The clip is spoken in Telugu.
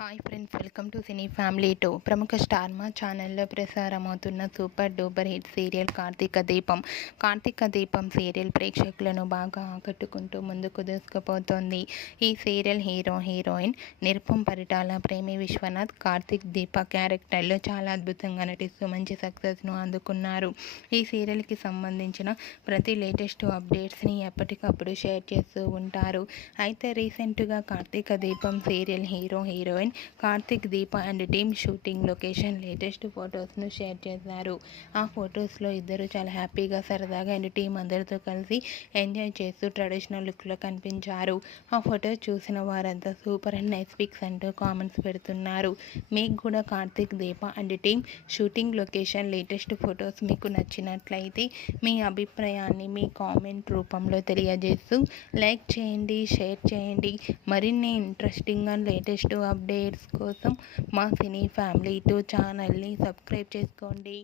Hi friends, welcome to cine family two. ప్రముఖ స్టార్ మా ఛానల్లో ప్రసారమవుతున్న super duper hit serial Karthika Deepam. Karthika Deepam serial ప్రేక్షకులను బాగా ఆకట్టుకుంటూ ముందుకు దూసుకుపోతోంది. ఈ సీరియల్ హీరోయిన్ నిరుపమ్ పరిటాల, ప్రేమి విశ్వనాథ్, కార్తీక్ దీప క్యారెక్టర్లో చాలా అద్భుతంగా నటిస్తూ మంచి సక్సెస్ను అందుకున్నారు. ఈ సీరియల్కి సంబంధించిన ప్రతి లేటెస్ట్ అప్డేట్స్ని ఎప్పటికప్పుడు షేర్ చేస్తూ ఉంటారు. అయితే రీసెంట్గా Karthika Deepam serial heroine Karthik Deepa and team shooting location latest ఫొటోస్ను షేర్ చేశారు. ఆ ఫొటోస్లో ఇద్దరు చాలా హ్యాపీగా, సరదాగా అండ్ టీం అందరితో కలిసి ఎంజాయ్ చేస్తూ ట్రెడిషనల్ లుక్లో కనిపించారు. ఆ ఫొటోస్ చూసిన వారంతా సూపర్ అండ్ నైస్ పిక్స్ అంటూ కామెంట్స్ పెడుతున్నారు. మీకు కూడా Karthik Deepa and team shooting location latest photos మీకు నచ్చినట్లయితే మీ అభిప్రాయాన్ని మీ కామెంట్ రూపంలో తెలియజేస్తూ లైక్ చేయండి, షేర్ చేయండి. మరిన్ని ఇంట్రెస్టింగ్ అండ్ లేటెస్ట్ అప్డేట్స్ కోసం మా సినీ ఫ్యామిలీ టూ ఛానల్ని సబ్స్క్రైబ్ చేసుకోండి.